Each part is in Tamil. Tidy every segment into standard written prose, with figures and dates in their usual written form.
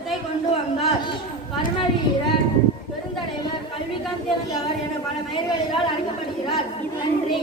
சட்டத்தை கொண்டு வந்தார். கர்ம வீரர், பெருந்தலைவர், கல்விக்கான் தேர்ந்தவர் என பல பெயர்களினால் அழைக்கப்படுகிறார். நன்றி.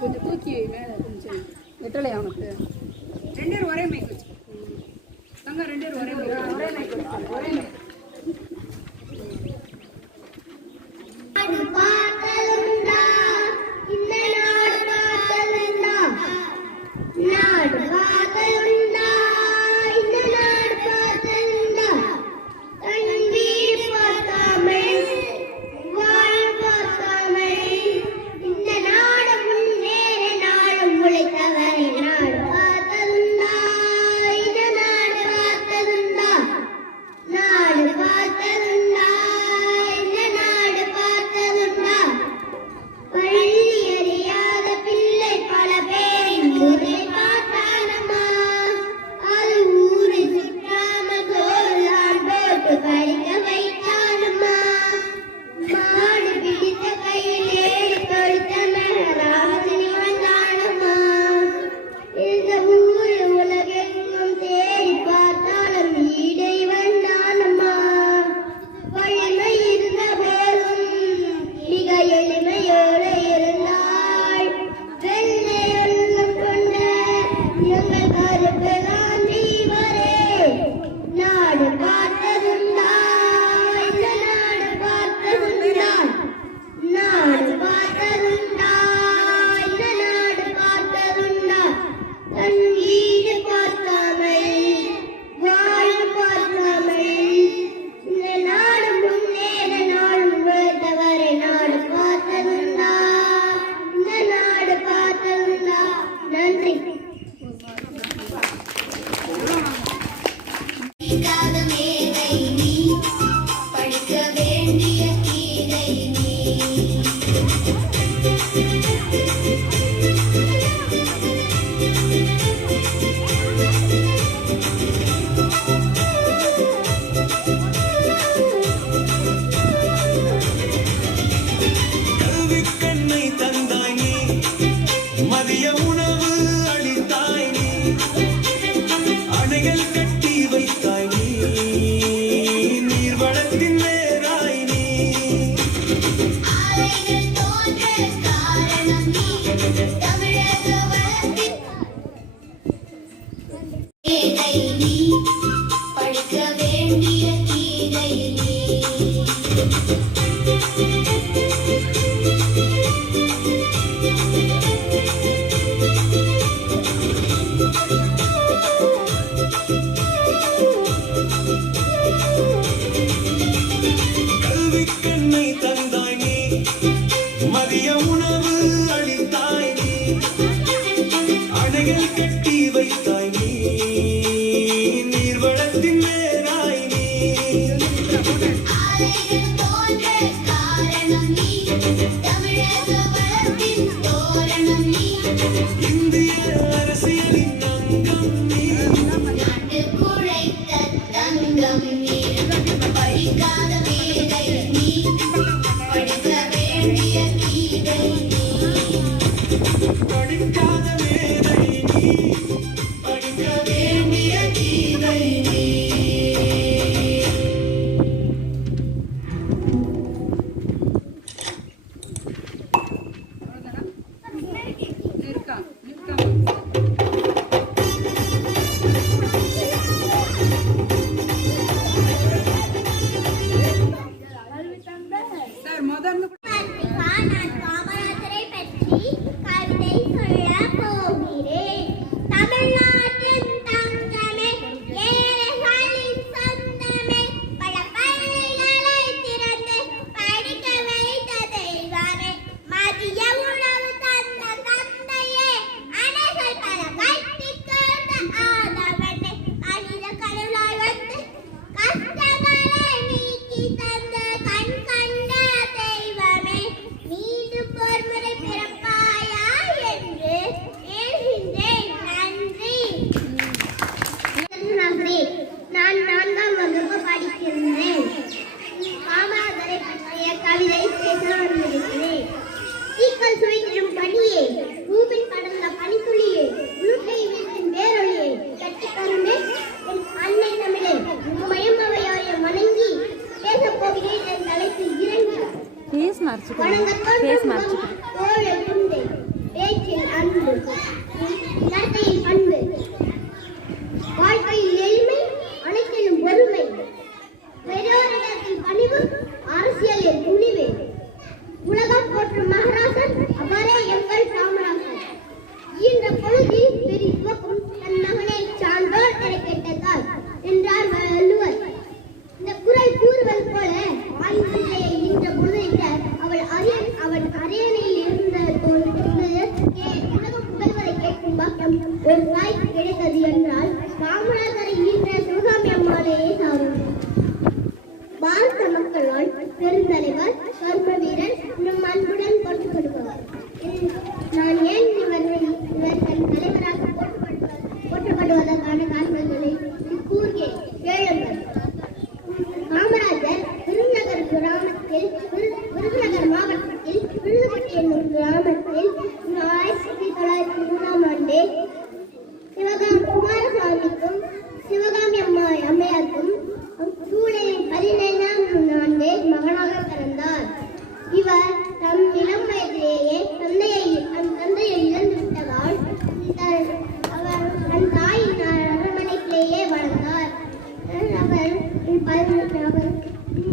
கொஞ்சம் தூக்கி மேலே ஒட்டலையா உனக்கு? ரெண்டு பேரும் ஒரே மைக் வச்சு தங்க, ரெண்டு பேரும் ஒரே மைக் ஒரே மைக் ஒரே மைக். பேஸ் மார்ச்சுக்கு பேச்சில் அன்பு, நடத்தையில் பண்பு, வாழ்க்கையில் எளிமை, அனைத்திலும் பொறுமை, பெரியோரிடத்தில் பணிவு, அரசியலில் துணிவு. உலகம் போற்றும் மகாராசன் அவரே எங்கள் காமராசர். ஈன்ற பொழுதில் பெரிதுவக்கும் தன் மகனை சான்றோர் என கேட்டதால் என்றார் வள்ளுவர். இந்த குரல் கூறுவது போல ஆய்வுரையை ஈன்ற பொழுதை விட அவன் அரியணையில் இருந்த உலகம் புகழ்வதை கேட்கும் பாக்கியம் ஒரு தாய்க்கு கிடைத்தது என்றால் காமராஜரை ஈன்ற சிவகாமி அம்மாளையே சாரும். பாரத மக்களால் பெருந்தலைவர், கர்ம வீரர், நம் அன்புடன் போற்றப்படுபவர். நான் ஏன் இவர் தன் தலைவராக போற்றப்படுவதற்கான காரணங்களை கூறுகிறேன், கேளுங்கள். காமராஜர் விருதுநகர் மாவட்டத்தில் விருதுபட்டி என்னும் கிராமத்தில் 1903ஆம் ஆண்டு குமாரசாமிக்கும் சிவகாமி அம்மையாருக்கும் ஜூலை 15ஆம் ஆண்டு மகனாக பிறந்தார். இவர் தம் இளம் வயதிலேயே தந்தையை இழந்துவிட்டதால் அவர் தன் தாயின் அரண்மனையிலேயே வளர்ந்தார். அவர்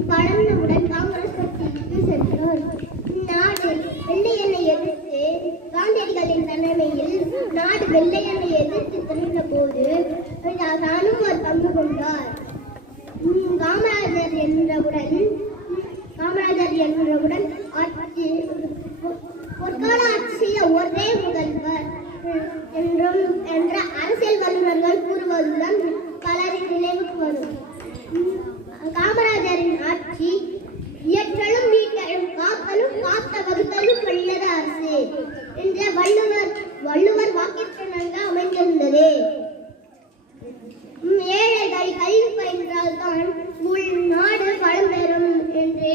வளர்ந்தவுடன் காங்கிரஸ் கட்சிக்கு சென்றார். நாடு வெள்ளையனை எதிர்த்து காந்தியடிகளின் தலைமையில் நாடு வெள்ளையனை எதிர்த்து திரண்ட போது தானும் ஒரு பங்கு கொண்டார். காமராஜர் என்றவுடன் பொற்கால ஆட்சி செய்த ஒரே முதல்வர் என்ற அரசியல் வல்லுநர்கள் கூறுவதுடன் பலரின் நினைவுக்கு வரும். காமராஜரின் ஆட்சி இயற்றலும் மீட்டலும் காப்பலும் காத்த வகுத்தலும் வல்லத அரசு என்ற வள்ளுவர் வாக்கிற்கு அமைந்திருந்தது. ஏழைகள் கல்வி பயின்றால்தான் நாடு வளம் பெறும் என்று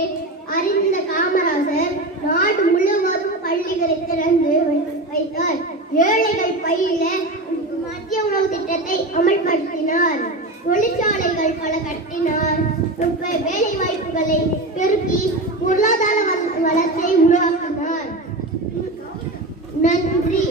அறிந்த காமராஜர் நாடு முழுவதும் பள்ளிகளை திறந்து வைத்தார். ஏழைகள் பயில மத்திய உணவு திட்டத்தை அமல்படுத்தினார். தொழிற்சாலைகள் பல கட்டினார். வேலை வாய்ப்புகளை பெருக்கி பொருளாதார வளத்தை உருவாக்கினார். நன்றி.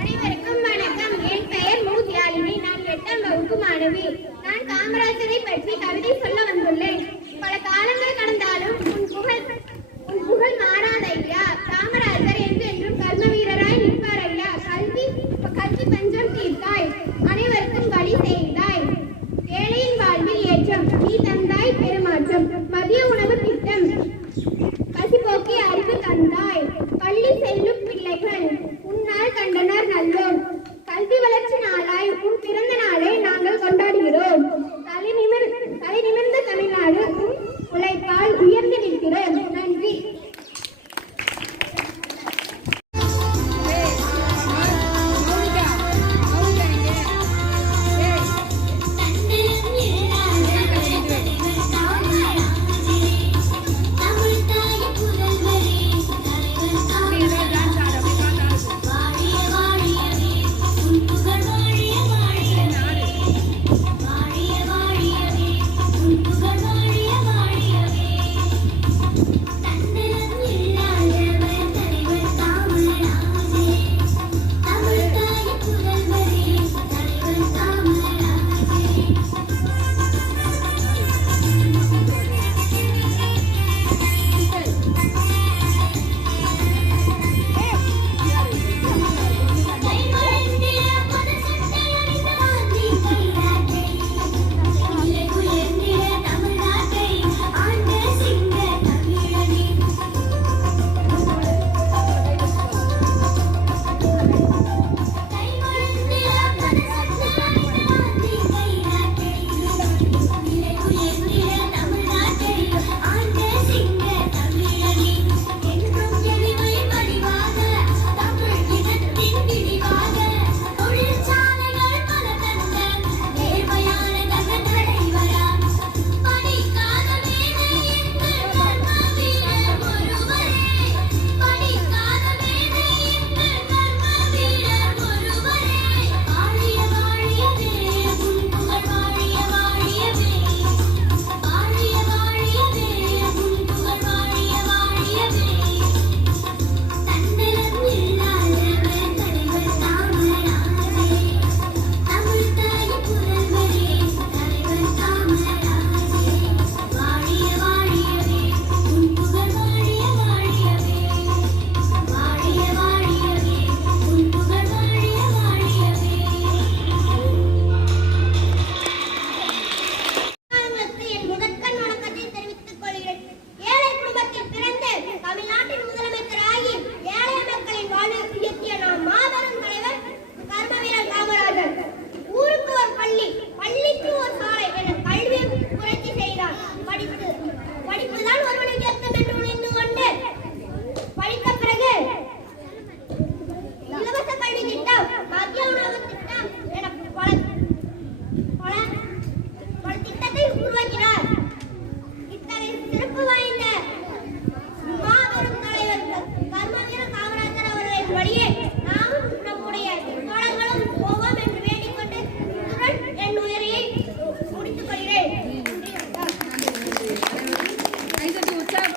அனைவருக்கும் வணக்கம். என் பெயர் மூத்தியாலினி. நான் 8ஆம் வகுப்பு மாணவி. நான் காமராஜரை பற்றி கவிதை சொல்ல வந்துள்ளேன். பல காலங்கள் கடந்தாலும் உன் புகழ் மாறாத ஐயா. காமராஜர் என்றென்றும் கர்ம வீரராய் நிற்பார் ஐயா. கல்வி பஞ்சம் தீர்த்தாய், அனைவருக்கும் வழி செய்தாய், ஏழையின் வாழ்வில் ஏற்றம் நீ தந்தாய் பெருமாற்றம். மதிய உணவு